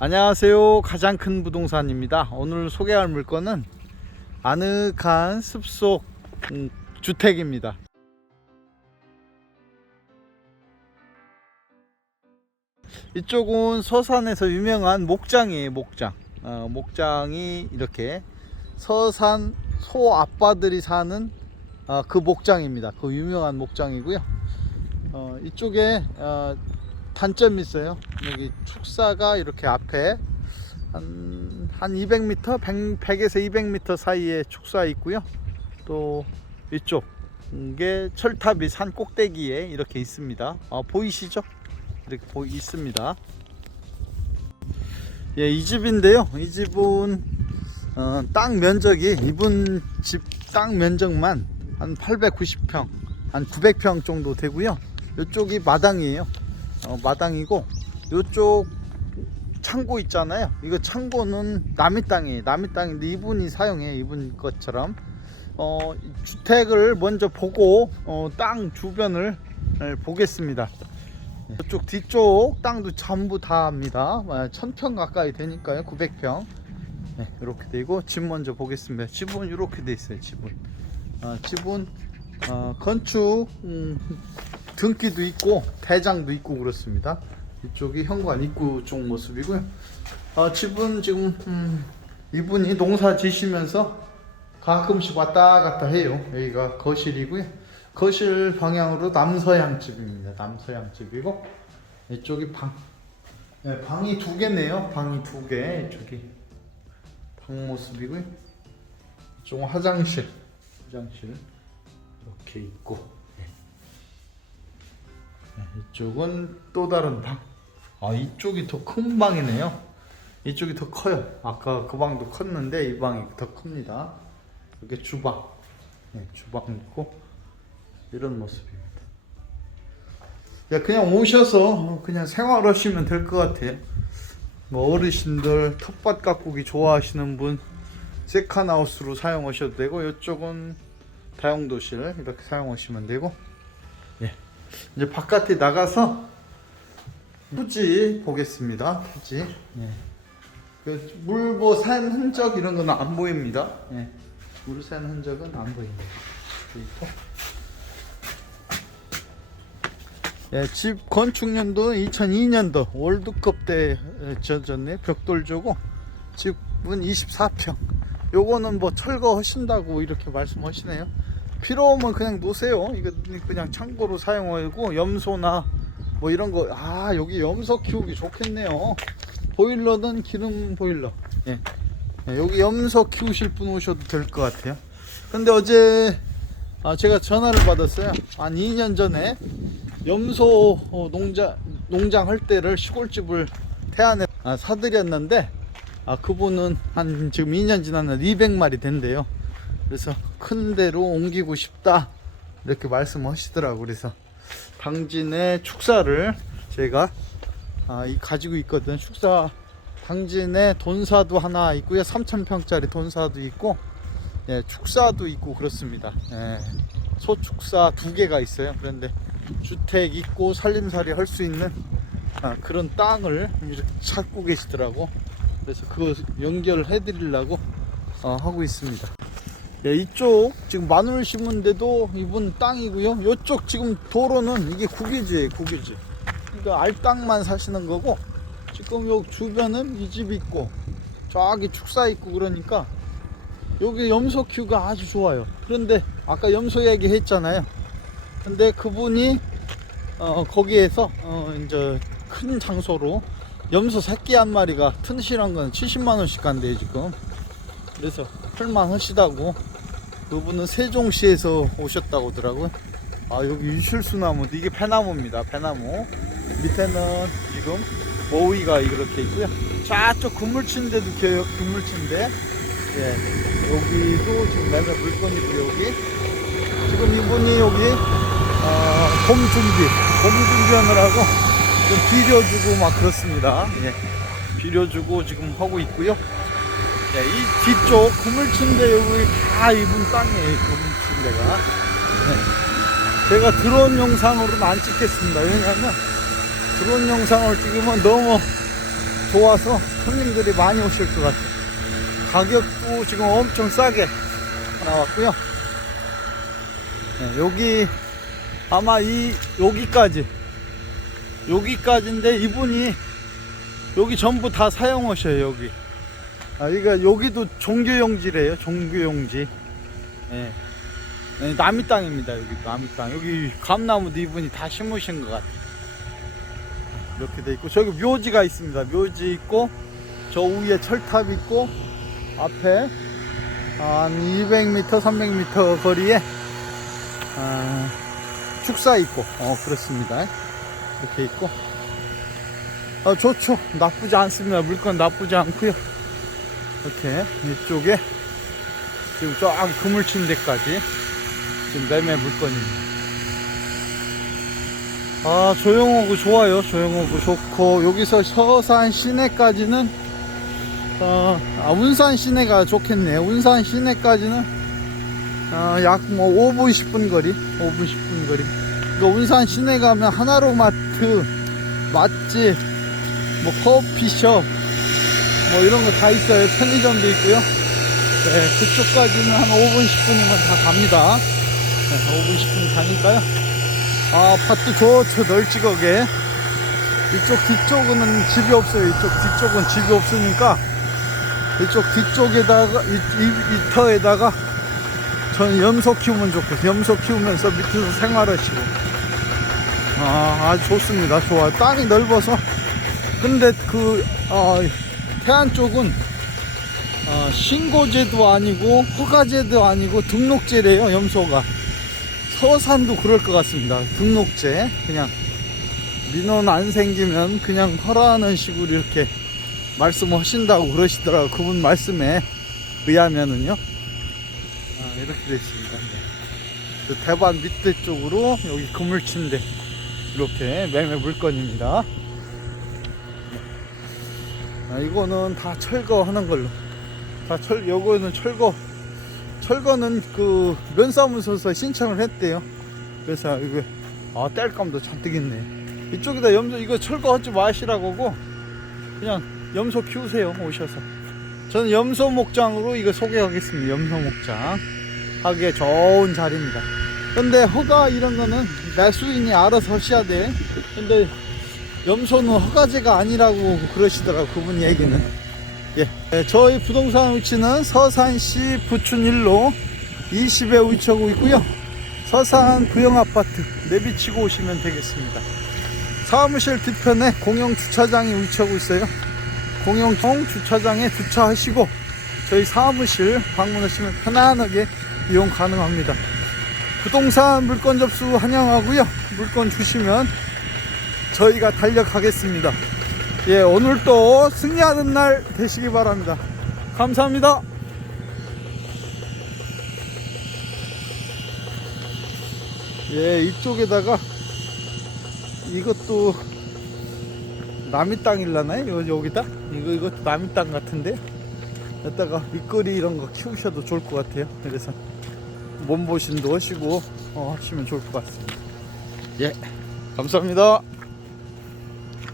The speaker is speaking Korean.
안녕하세요. 가장 큰 부동산입니다. 오늘 소개할 물건은 아늑한 숲속 음, 주택입니다. 이쪽은 서산에서 유명한 목장이에요. 목장. 어, 목장이 이렇게 서산 소 아빠들이 사는 어, 그 목장입니다. 그 유명한 목장이고요. 어, 이쪽에 어, 단점이 있어요. 여기 축사가 이렇게 앞에 한, 한 200m, 100, 100에서 200m 사이에 축사 있고요. 또 이쪽 게 철탑이 산 꼭대기에 이렇게 있습니다. 어, 보이시죠? 이렇게 보이 있습니다. 예, 이 집인데요. 이 집은 어, 땅 면적이 이분 집 땅 면적만 한 890평, 한 900평 정도 되고요. 이쪽이 마당이에요. 어, 마당이고 이쪽 창고 있잖아요. 이거 창고는 남의 땅이에요. 남의 땅인데 이분이 사용해 이분 것처럼 어, 이 주택을 먼저 보고 어, 땅 주변을 예, 보겠습니다. 이쪽 뒤쪽 땅도 전부 다 합니다. 1000평 가까이 되니까요. 900평. 네, 이렇게 되고 집 먼저 보겠습니다. 집은 이렇게 돼 있어요. 집은 어, 집은 어, 건축 음, 등기도 있고 대장도 있고 그렇습니다. 이쪽이 현관 입구 쪽 모습이고요. 어, 집은 지금 음, 이분이 농사 지시면서 가끔씩 왔다 갔다 해요. 여기가 거실이고요. 거실 방향으로 남서양 집입니다. 남서양 집이고 이쪽이 방. 네, 방이 두 개네요. 방이 두 개. 이쪽이 방 모습이고요. 이쪽은 화장실. 화장실 이렇게 있고 이쪽은 또 다른 방. 아 이쪽이 더 큰 방이네요. 이쪽이 더 커요. 아까 그 방도 컸는데 이 방이 더 큽니다. 이게 주방. 네, 주방 있고 이런 모습입니다. 야, 그냥 오셔서 그냥 생활하시면 될 것 같아요. 뭐 어르신들 텃밭 가꾸기 좋아하시는 분 세컨하우스로 사용하셔도 되고 이쪽은 다용도실 이렇게 사용하시면 되고 예. 이제 바깥에 나가서 후지 보겠습니다. 후지. 예. 그 물뭐산 흔적 이런 거는 안 보입니다. 예. 물산 흔적은 안 보입니다. 예, 집 건축 연도는 2002년도 월드컵 때 지어졌네 벽돌조고 집은 24평 요거는 뭐 철거하신다고 이렇게 말씀하시네요 필요 오면 그냥 놓으세요. 이거 그냥 창고로 사용하고 염소나 뭐 이런 거 아 여기 염소 키우기 좋겠네요. 보일러는 기름 보일러. 예. 예, 여기 염소 키우실 분 오셔도 될 것 같아요. 근데 어제 아, 제가 전화를 받았어요. 한 2년 전에 염소 어, 농장 농장 할 때를 시골집을 태안에 아, 사드렸는데 아, 그분은 한 지금 2년 지났는데 200마리 된대요. 그래서 큰 데로 옮기고 싶다 이렇게 말씀하시더라고. 그래서 당진의 축사를 제가 아, 이 가지고 있거든. 축사 당진에 돈사도 하나 있고요. 3,000평짜리 돈사도 있고 예, 축사도 있고 그렇습니다. 예, 소축사 두 개가 있어요. 그런데 주택 있고 살림살이 할 수 있는 아, 그런 땅을 이렇게 찾고 계시더라고. 그래서 그거 연결해 드리려고 어, 하고 있습니다. 예, 이쪽 지금 마늘 심은 데도 이분 땅이고요. 이쪽 지금 도로는 이게 국유지예요, 국유지. 그러니까 알땅만 사시는 거고 지금 요 주변은 이 집 있고 저기 축사 있고 그러니까 여기 염소 키우가 아주 좋아요. 그런데 아까 염소 얘기 했잖아요. 근데 그분이 어, 거기에서 어, 이제 큰 장소로 염소 새끼 한 마리가 튼실한 건 70만 원씩 간대요 지금. 그래서 할만 하시다고 그분은 세종시에서 오셨다고 하더라고요. 아 여기 유실수나무 이게 배나무입니다. 배나무 밑에는 지금 모이가 이렇게 있고요. 저쪽 그물침대도 켜요. 그물침대. 예, 여기도 지금 매매 물건이고 여기 지금 이분이 여기 어, 봄 준비, 봄 준비하느라고 좀 비려주고 막 그렇습니다. 예, 비려주고 지금 하고 있고요. 예, 이 뒤쪽 그물침대 여기 다 이분 땅이에요. 이 그물침대가. 예. 제가 드론 영상으로는 안 찍겠습니다. 왜냐하면 드론 영상을 찍으면 너무 좋아서 손님들이 많이 오실 것 같아요. 가격도 지금 엄청 싸게 나왔고요. 네, 여기 아마 이 여기까지 여기까지인데 이분이 여기 전부 다 사용하셔요 여기. 아 이거 여기도 종교용지래요 종교용지. 예. 네, 남이 땅입니다 여기 남이 땅 여기 감나무도 이분이 다 심으신 것 같아요. 이렇게 돼 있고 저기 묘지가 있습니다. 묘지 있고 저 위에 철탑 있고 앞에 한 200m, 300m 거리에 아, 축사 있고 어 그렇습니다. 이렇게 있고 어, 좋죠. 나쁘지 않습니다. 물건 나쁘지 않고요. 이렇게 이쪽에 지금 쫙 그물 친 데까지 지금 매매 물건입니다. 아 조용하고 좋아요. 조용하고 좋고 여기서 서산 시내까지는 어, 아, 운산 시내가 좋겠네요. 운산 시내까지는 어, 약뭐 5분 10분 거리? 5분 10분 거리. 그 운산 시내 가면 하나로마트 맛집 뭐 커피숍 뭐 이런 거 다 있어요 편의점도 있고요 네, 그쪽까지는 한 5분 10분이면 다 갑니다 네, 5분 10분 가니까요 아, 밭도 좋죠, 널찍하게. 이쪽 뒤쪽은 집이 없어요. 이쪽 뒤쪽은 집이 없으니까, 이쪽 뒤쪽에다가, 이, 이, 이 터에다가, 저는 염소 키우면 좋겠어요. 염소 키우면서 밑에서 생활하시고. 아, 아주 좋습니다. 좋아. 땅이 넓어서. 근데 그, 어, 태안 쪽은, 어, 신고제도 아니고, 허가제도 아니고, 등록제래요, 염소가. 서산도 그럴 것 같습니다. 등록제 그냥 민원 안 생기면 그냥 허라하는 식으로 이렇게 말씀하신다고 그러시더라고 그분 말씀에 의하면은요. 아, 이렇게 되어 있습니다. 그 대반 밑에 쪽으로 여기 그물친데 이렇게 매매 물건입니다. 아, 이거는 다 철거하는 걸로. 다 철, 요거는 철거 철거는 그 면사무소에서 신청을 했대요. 그래서 이거 아 땔감도 잔뜩 있네. 이쪽에다 염소 이거 철거하지 마시라고 하고 그냥 염소 키우세요 오셔서. 저는 염소 목장으로 이거 소개하겠습니다. 염소 목장 하기에 좋은 자리입니다. 근데 허가 이런 거는 매수인이 알아서 하셔야 돼. 근데 염소는 허가제가 아니라고 그러시더라고 그분 얘기는. 예, 네, 저희 부동산 위치는 서산시 부춘 1로 20에 위치하고 있고요. 서산 구형 아파트 내비치고 오시면 되겠습니다. 사무실 뒤편에 공영 주차장이 위치하고 있어요. 공영 주차장에 주차하시고 저희 사무실 방문하시면 편안하게 이용 가능합니다. 부동산 물건 접수 환영하고요. 물건 주시면 저희가 달려가겠습니다. 예, 오늘도 승리하는 날 되시기 바랍니다. 감사합니다. 예, 이쪽에다가 이것도 남이 땅일라나요? 여- 여기다? 이거, 이것도 남이 땅 같은데? 여기다가 밑거리 이런 거 키우셔도 좋을 것 같아요. 그래서 몸보신도 하시고, 어, 하시면 좋을 것 같습니다. 예, 감사합니다.